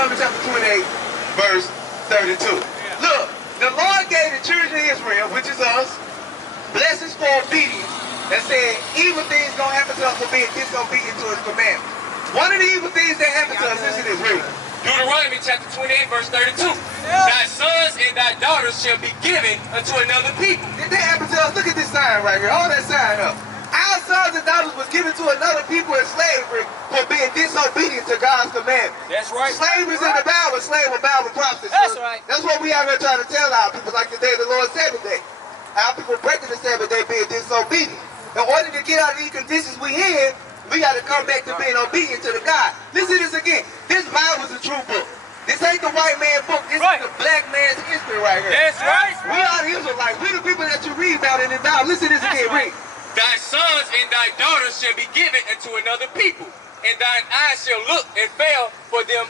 Deuteronomy chapter 28, verse 32. Yeah. Look, the Lord gave the children of Israel, which is us, blessings for obedience, and said evil things gonna happen to us for being disobedient to his commandments. One of the evil things that happen to us, listen to this, read. Deuteronomy chapter 28, verse 32. Yeah. Thy sons and thy daughters shall be given unto another people. Did that happen to us? Look at this sign right here. Hold that sign up. Our sons and daughters was given to another people in slavery for being disobedient to God's commandments. That's right. Slavery's in the Bible. Slave or Bible prostitute. That's right. That's what we out here trying to tell our people, like the day of the Lord's Sabbath day. Our people breaking the Sabbath day being disobedient. In order to get out of these conditions we in, we got to come back to being obedient to the God. Listen to this again. This Bible is a true book. This ain't the white man book. This is the black man's history right here. That's right. We are the Israelites. We the people that you read about in the Bible. Listen to this again. Read. Thy sons and thy daughters shall be given unto another people, and thine eyes shall look and fail for them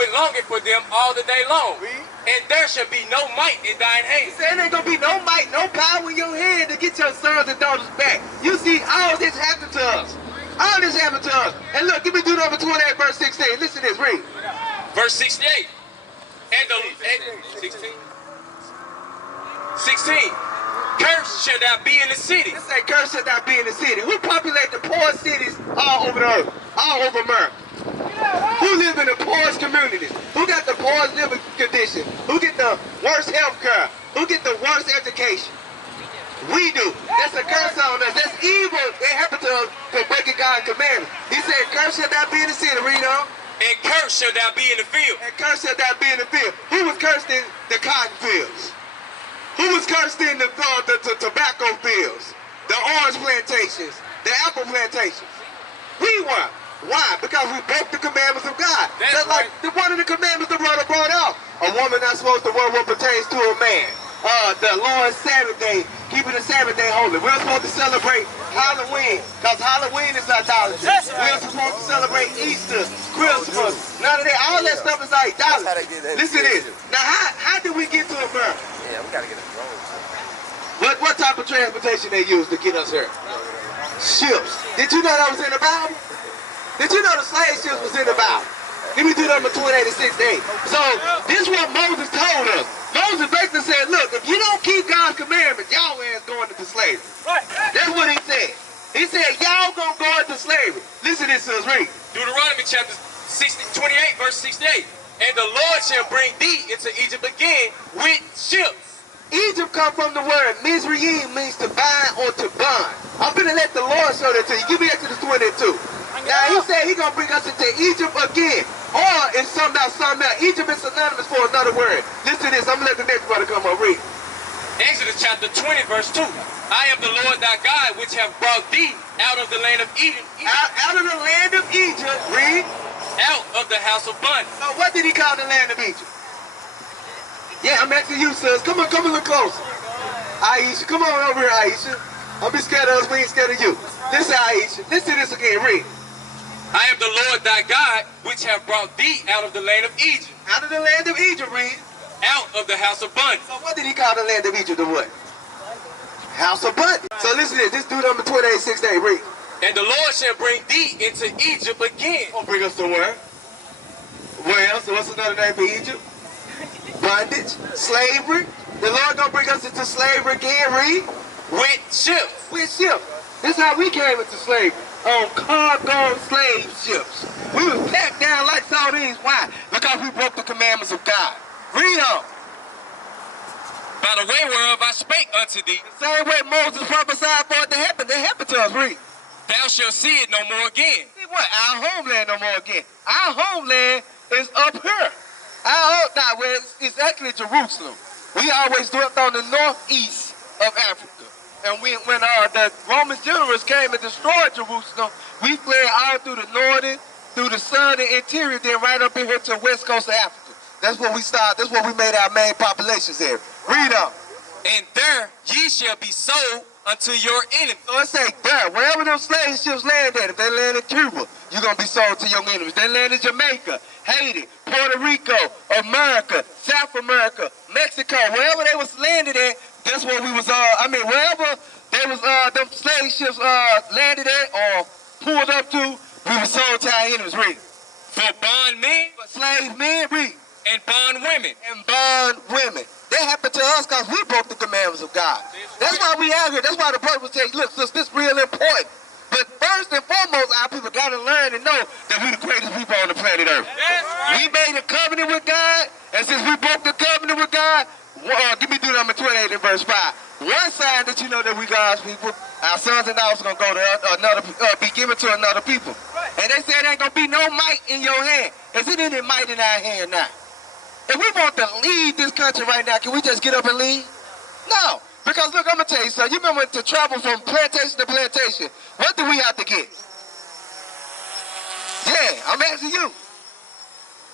with longing for them all the day long. And there shall be no might in thine hand. He said there ain't gonna be no might, no power in your hand to get your sons and daughters back. You see, all this happened to us. All this happened to us. And look, give me Deuteronomy 28, verse 16. Listen to this, read. Verse 68. And 16. 16. Cursed shall thou be in the city. It say, cursed shall thou be in the city. Who populate the poor cities all over the earth? All over America? Who live in the poorest communities? Who got the poorest living conditions? Who get the worst health care? Who get the worst education? We do. That's a curse on us. That's evil. It happened to us for breaking God's commandments. He said, cursed shall thou be in the city. Read on. And cursed shall thou be in the field. And cursed shall thou be in the field. Who was cursed in the cotton fields? Who was cursed in the tobacco fields, the orange plantations, the apple plantations? We were. Why? Because we broke the commandments of God. That's like one of the commandments the brother brought out. A woman not supposed to wear what pertains to a man. The Lord's Sabbath day, keeping the Sabbath day holy. We're supposed to celebrate Halloween, because Halloween is idolatry. We're supposed to celebrate Easter, Christmas, none of that. All that stuff is idolatry. Listen to this. Now, how did we get to America? Yeah, we gotta get a drone. What type of transportation they use to get us here? Ships. Did you know that was in the Bible? Did you know the slave ships was in the Bible? Let me do number 28 and 68. So, this is what Moses told us. Moses basically said, look, if you don't keep God's commandments, y'all ass going into slavery. Right. That's what he said. He said, y'all gonna go into slavery. Listen to this, read. Deuteronomy chapter 28, verse 68. And the Lord shall bring thee into Egypt again with ships. Egypt come from the word Mizraim, means to bind or to bond. I'm gonna let the Lord show that to you. Give me Exodus 22. Now he said he gonna bring us into Egypt again. Or it's something else. Egypt is synonymous for another word. Listen to this. I'm gonna let the next brother come up. Read. Exodus chapter 20, verse 2. I am the Lord thy God, which have brought thee out of the land of Eden. Out of the land of Egypt. Read. Out of the house of bondage. So what did he call the land of Egypt? Yeah, I'm asking you, sis. Come on, come a little closer. Aisha, come on over here, Aisha. Don't be scared of us, we ain't scared of you. Listen, Aisha. Listen to this again. Read. I am the Lord thy God, which have brought thee out of the land of Egypt. Out of the land of Egypt, read. Out of the house of bondage. So what did he call the land of Egypt, the what? House of bondage. So listen to this. This dude number 28, 6 day, read. And the Lord shall bring thee into Egypt again. Gonna bring us to where? Well, so what's another name for Egypt? Bondage, slavery. The Lord gonna bring us into slavery again, read. With ships. With ships. This is how we came into slavery. On cargo slave ships. We was packed down like sardines. Why? Because we broke the commandments of God. Read on. By the way whereof I spake unto thee. The same way Moses prophesied for it to happen. They happened to us. Read. Thou shalt see it no more again. See what? Our homeland no more again. Our homeland is up here. It's actually Jerusalem. We always dwelt on the northeast of Africa. And when the Roman generals came and destroyed Jerusalem, we fled all through the northern, through the southern interior, then right up in here to the west coast of Africa. That's where we started. That's where we made our main populations there. Read on. And there ye shall be sold unto your enemies. So it say there, wherever those slave ships land at, if they land in Cuba, you're going to be sold to your enemies. They land in Jamaica, Haiti, Puerto Rico, America, South America, Mexico, wherever they was landed at, that's where we was, wherever they was, them slave ships landed at or pulled up to, we were sold to our enemies. Read. For bondmen, for slave men, read, and bondwomen. and bond women. They happen to us because we broke the commandments of God. That's why we out here. That's why the brother was saying, look, sis, this is real important. But first and foremost, our people got to learn and know that we the greatest people on the planet Earth. We made a covenant with God, and since we broke the covenant with God, give me Deuteronomy 28 and verse 5. One sign that you know that we God's people, our sons and daughters going to go to another, be given to another people. And they said there ain't going to be no might in your hand. Is it any might in our hand now? If we want to leave this country right now, can we just get up and leave? No. Because look, I'm going to tell you something. You remember to travel from plantation to plantation, what do we have to get? Yeah, I'm asking you.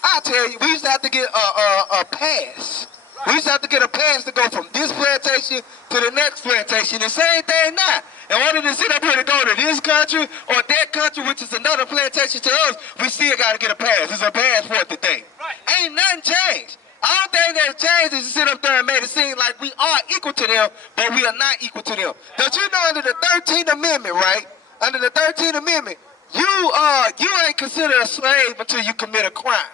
I tell you, we used to have to get a pass. We used to have to get a pass to go from this plantation to the next plantation. The same thing now. In order to sit up here to go to this country or that country, which is another plantation to us, we still got to get a pass. It's a passport today. Ain't nothing changed. All thing that's changed is to sit up there and make it seem like we are equal to them, but we are not equal to them. Don't you know under the 13th Amendment, right? Under the 13th Amendment, you ain't considered a slave until you commit a crime.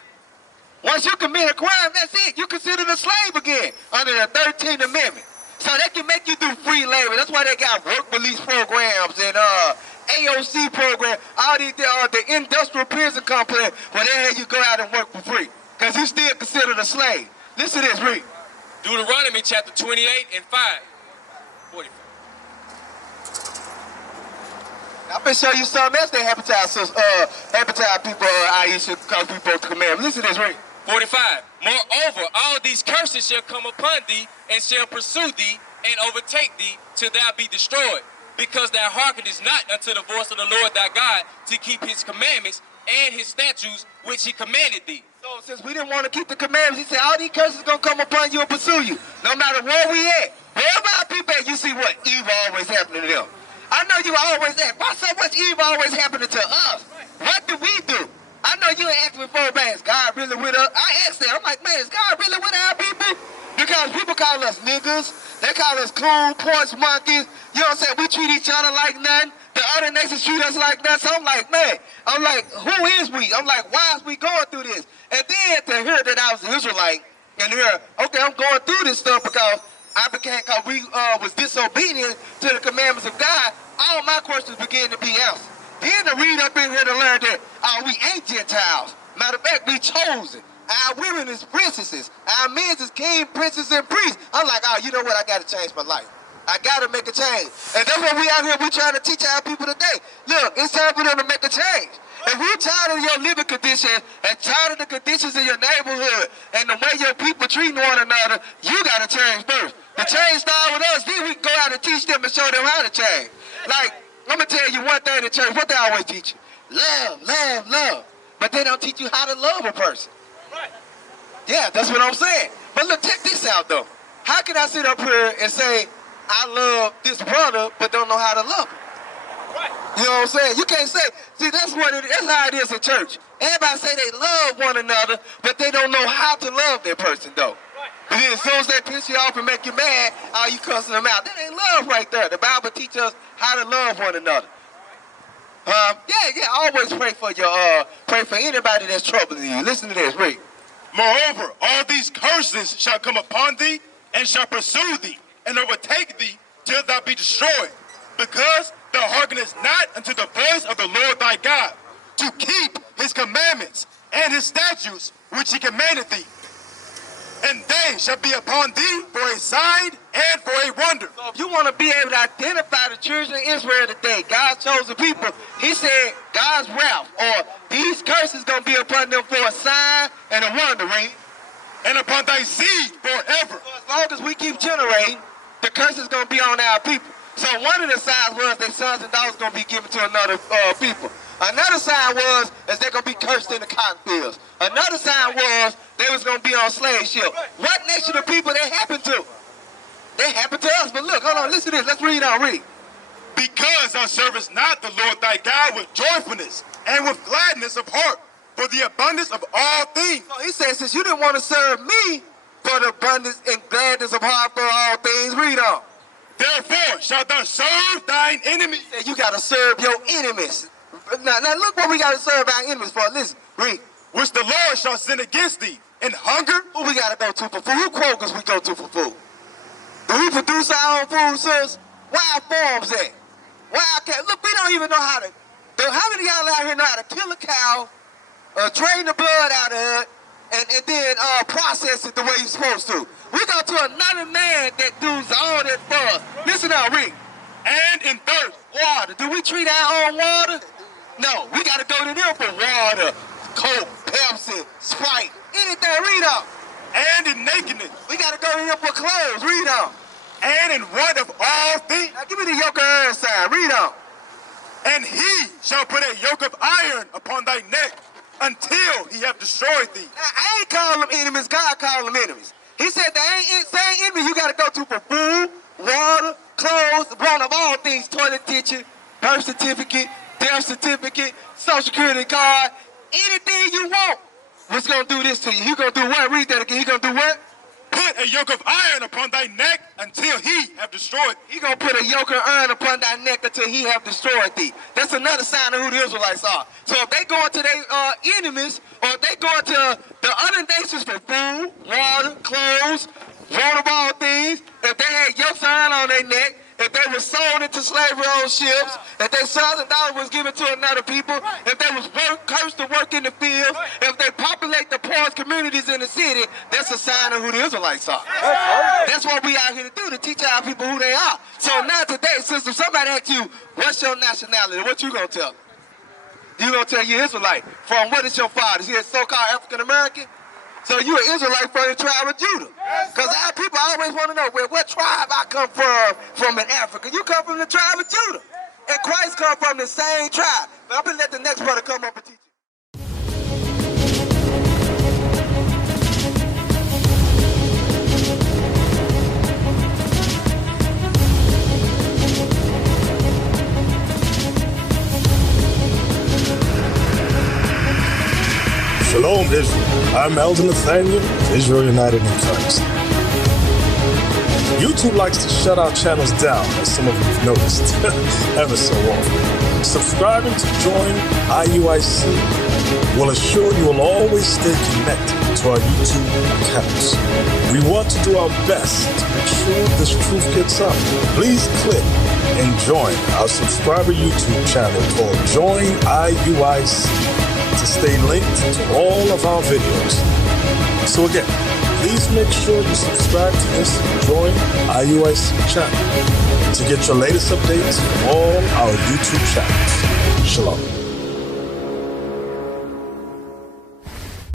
Once you commit a crime, that's it. You're considered a slave again under the 13th Amendment. So they can make you do free labor. That's why they got work release programs and AOC program, all these the industrial prison complex where they have you go out and work for free. Because you still considered a slave. Listen to this, read. Deuteronomy chapter 28 and 5. 45. I'm going to show you something else that happened to our people, IUIC because we broke the commandment. Listen to this, read. 45. Moreover, all these curses shall come upon thee, and shall pursue thee, and overtake thee, till thou be destroyed, because thou hearkenest not unto the voice of the Lord thy God, to keep his commandments and his statutes, which he commanded thee. So since we didn't want to keep the commandments, he said all these curses going to come upon you and pursue you, no matter where we at. Wherever our people at, you see what evil always happening to them. I know you always ask, why so much evil always happening to us? What do we do? I know you asked me before, man, is God really with us? I asked that. I'm like, man, is God really with our people? Because people call us niggas. They call us coon, porch monkeys. You know what I'm saying? We treat each other like nothing. The other nations treat us like nothing. So I'm like, man, who is we? I'm like, why is we going through this? And then to hear that I was an Israelite and hear, okay, I'm going through this stuff because we was disobedient to the commandments of God, all my questions began to be answered. Then to read up in here to learn that we ain't Gentiles. Matter of fact, we chosen. Our women is princesses. Our men is king, princes, and priests. I'm like, you know what? I got to change my life. I got to make a change. And that's what we out here, we trying to teach our people today. Look, it's time for them to make a change. If you're tired of your living conditions and tired of the conditions in your neighborhood and the way your people treat one another, you got to change first. The change starts with us. Then we can go out and teach them and show them how to change. Like, I'm going to tell you one thing in church. What they always teach you? Love, love, love. But they don't teach you how to love a person. Yeah, that's what I'm saying. But look, check this out, though. How can I sit up here and say, I love this brother, but don't know how to love him? You know what I'm saying? You can't say, see, that's how it is in church. Everybody say they love one another, but they don't know how to love that person, though. And then as soon as they piss you off and make you mad, you cussing them out. That ain't love right there. The Bible teaches us how to love one another. Always pray for anybody that's troubling you. Listen to this, read. Moreover, all these curses shall come upon thee, and shall pursue thee, and overtake thee, till thou be destroyed, because thou hearkenest not unto the voice of the Lord thy God, to keep his commandments and his statutes which he commanded thee. And they shall be upon thee for a sign and for a wonder. So if you want to be able to identify the children of Israel today, God's chosen people, he said God's wrath, or these curses going to be upon them for a sign and a wonder, right? And upon thy seed forever. So as long as we keep generating, the curse is going to be on our people. So one of the signs was that sons and daughters going to be given to another people. Another sign was that they're going to be cursed in the cotton fields. Another sign was they was going to be on slave ship. What nation of people that happened to? They happened to us. But look, hold on, listen to this. Let's read on, read. Because thou servest not the Lord thy God with joyfulness and with gladness of heart, for the abundance of all things. So he says, since you didn't want to serve me for the abundance and gladness of heart for all things, read on. Therefore shalt thou serve thine enemies. You got to serve your enemies. Now look what we got to serve our enemies for. Listen, read. which the Lord shall send against thee, in hunger. Who we gotta go to for food? Who Kroger's we go to for food? Do we produce our own food, sis? Where our farms at? Where our cat? Look, we don't even know how to. How many of y'all out here know how to kill a cow, drain the blood out of it, and then process it the way you're supposed to? We go to another man that does all that for us. Listen now, read. And in thirst. Water. Do we treat our own water? No, we gotta go to them for water, Coke, Pepsi, Sprite, anything. Read on. And in nakedness. We gotta go to them for clothes. Read on. And in want of all things. Now give me the yoke of iron sign. Read on. And he shall put a yoke of iron upon thy neck until he have destroyed thee. Now, I ain't calling them enemies. God called them enemies. He said the same enemy you got to go to for food, water, clothes, one of all things, toilet tissue, birth certificate, death certificate, social security card, anything you want. What's going to do this to you? He going to do what? Read that again. He going to do what? Put a yoke of iron upon thy neck until he have destroyed thee. He going to put a yoke of iron upon thy neck until he have destroyed thee. That's another sign of who the Israelites are. So if they go into their enemies, or if they go into the other nations for food, water, clothes, one of all things, if they had yokes of iron on their neck, if they were sold into slavery on ships, if their sons and daughters was given to another people, if they was cursed to work in the fields, if they populate the poorest communities in the city, that's a sign of who the Israelites are. That's what we out here to do, to teach our people who they are. So now today, sister, somebody asks you, what's your nationality? What you gonna tell? You gonna tell you Israelite. From what is your father? Is he a so-called African American? So you an Israelite from the tribe of Judah. Because our people always want to know what tribe I come from in Africa. You come from the tribe of Judah. And Christ come from the same tribe. But I'm going to let the next brother come up and teach you. Shalom, Israel. I'm Elder Nathaniel of Israel United in Christ. YouTube likes to shut our channels down, as some of you have noticed, ever so often. Subscribing to join IUIC will assure you will always stay connected to our YouTube accounts. We want to do our best to make sure this truth gets out. Please click and join our subscriber YouTube channel called Join IUIC to stay linked to all of our videos. So again, please make sure you subscribe to this Join IUIC channel to get your latest updates from all our YouTube channels. Shalom.